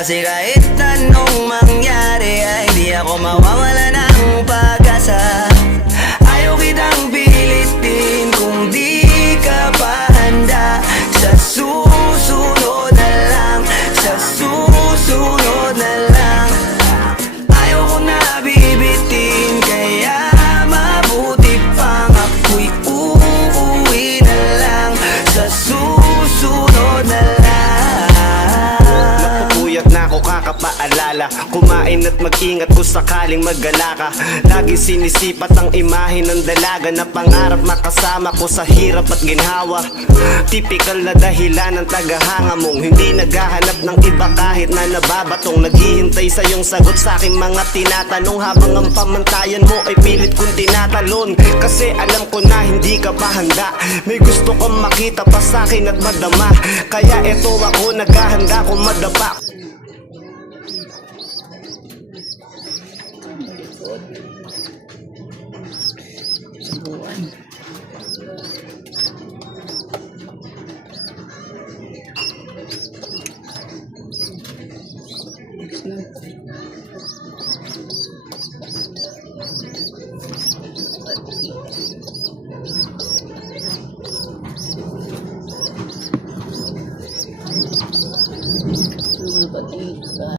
Kasi kahit anong mangyari ay di ako mawawala ng pag-asa. Ayaw kitang pilitin kung di ka pa handa. Sa susunod na lang, sa susunod na lang. Ayaw ko na bibitin, kaya mabuti pang ako'y uuwi na lang. Sa susunod na lang. Napupuyat na ako kakapaalala, kumain at mag-ingat kung sakaling maggala ka. Lagi sinisipat ang imahe ng dalaga na pangarap makasama ko sa hirap at ginhawa. Typical na dahilan ng tagahanga mong hindi naghahanap ng iba kahit na nababatong. Naghihintay sa iyong sagot sa aking mga tinatanong, habang ang pamantayan mo ay pilit kong tinatalon. Kasi alam ko na hindi ka pa handa, may gusto kang makita pa sa akin at madama. Kaya eto ako naghahanda kung madapa. Subuan. Next lang.